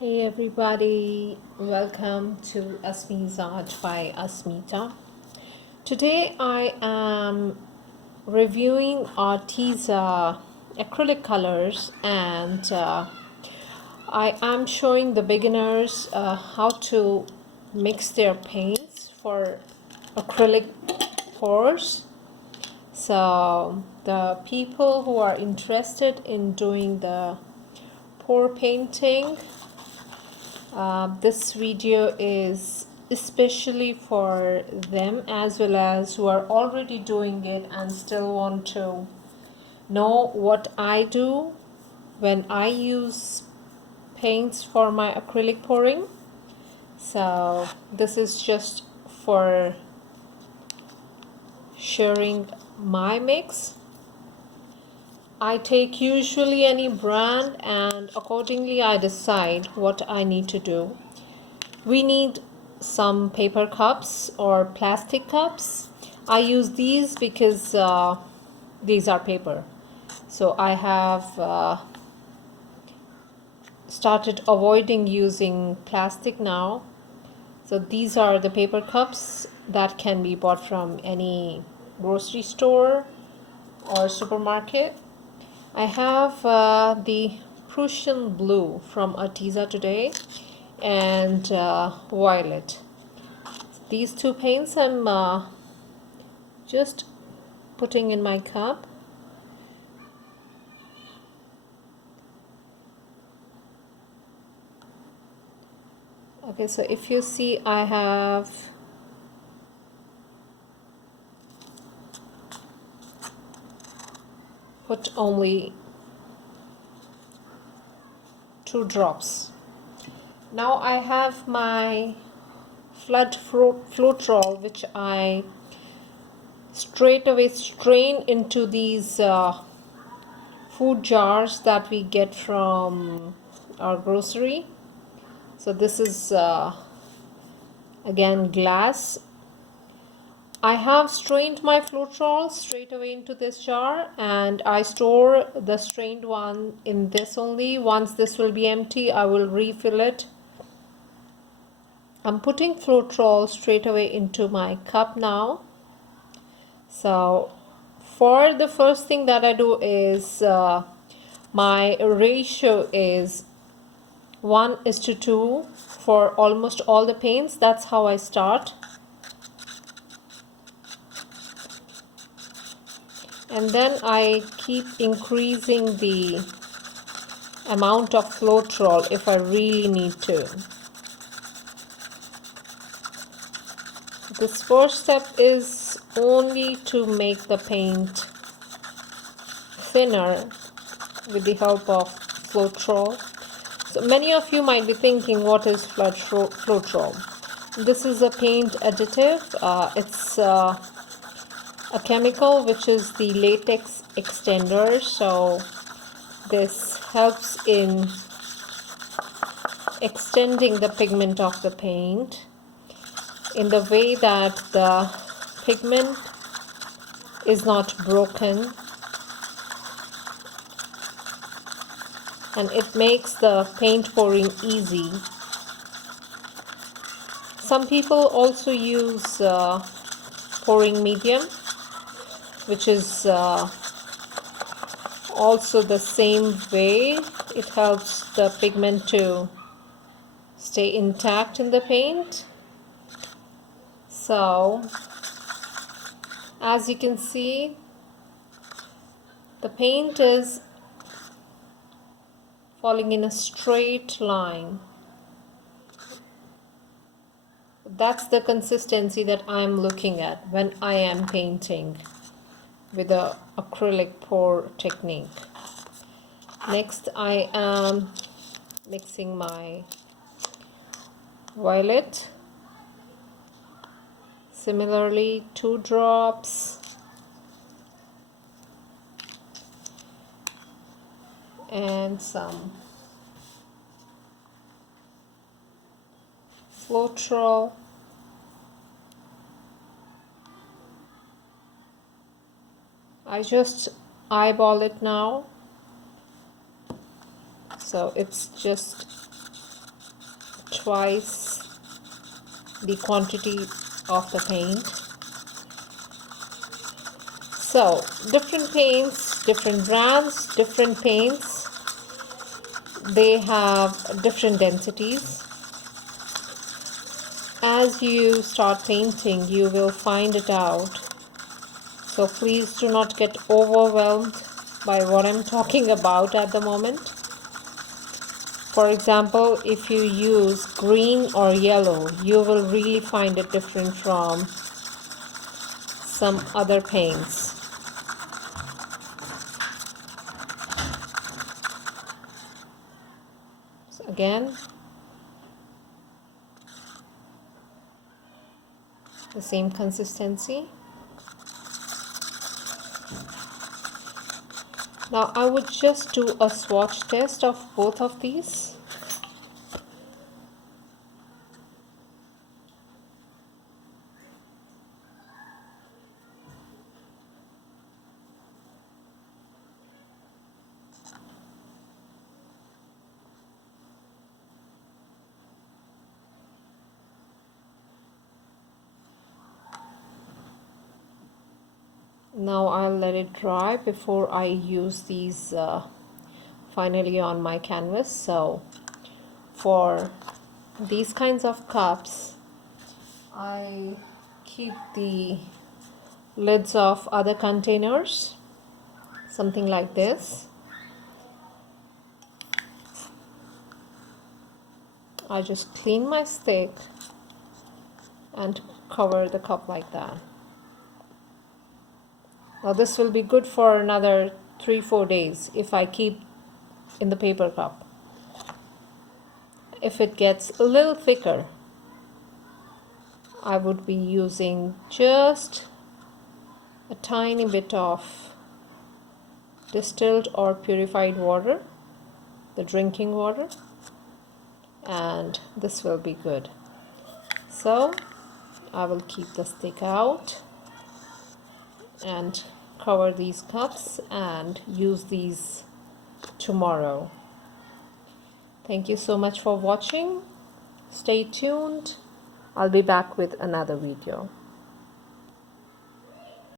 Hey everybody, welcome to Asmisart by Asmita. Today I am reviewing Arteza acrylic colors and I am showing the beginners how to mix their paints for acrylic pours. So the people who are interested in doing the pour painting, this video is especially for them as well as who are already doing it and still want to know what I do when I use paints for my acrylic pouring. So this is just for sharing my mix. I take usually any brand and accordingly I decide what I need to do. We need some paper cups or plastic cups. I use these because these are paper. So I have started avoiding using plastic now. So these are the paper cups that can be bought from any grocery store or supermarket. I have the Prussian blue from Arteza today and violet. These two paints I'm just putting in my cup. Okay, so if you see, I have put only 2 drops. Now I have my Floetrol, which I straight away strain into these food jars that we get from our grocery. So this is again glass. I have strained my Floetrol straight away into this jar and I store the strained one in this only. Once this will be empty, I will refill it. I'm putting Floetrol straight away into my cup now. So for the first thing that I do is my ratio is 1:2 for almost all the paints. That's how I start. And then I keep increasing the amount of Floetrol if I really need to. This first step is only to make the paint thinner with the help of Floetrol. So many of you might be thinking, what is Floetrol? This is a paint additive. It's a chemical which is the latex extender. So this helps in extending the pigment of the paint in the way that the pigment is not broken, and it makes the paint pouring easy. Some people also use pouring medium, which is also the same way. It helps the pigment to stay intact in the paint. So as you can see, the paint is falling in a straight line. That's the consistency that I'm looking at when I am painting with the acrylic pour technique. Next, I am mixing my violet. Similarly, 2 drops. And some Floetrol. I just eyeball it now. So it's just twice the quantity of the paint. So different paints, different brands, different paints, they have different densities. As you start painting, you will find it out. So please do not get overwhelmed by what I'm talking about at the moment. For example, if you use green or yellow, you will really find it different from some other paints. So again, the same consistency. Now I would just do a swatch test of both of these. Now I'll let it dry before I use these finally on my canvas. So for these kinds of cups, I keep the lids of other containers, something like this. I just clean my stick and cover the cup like that. Now this will be good for another 3-4 days if I keep in the paper cup. If it gets a little thicker, I would be using just a tiny bit of distilled or purified water, the drinking water, and this will be good. So I will keep the stick out and cover these cups and use these tomorrow. Thank you so much for watching. Stay tuned. I'll be back with another video.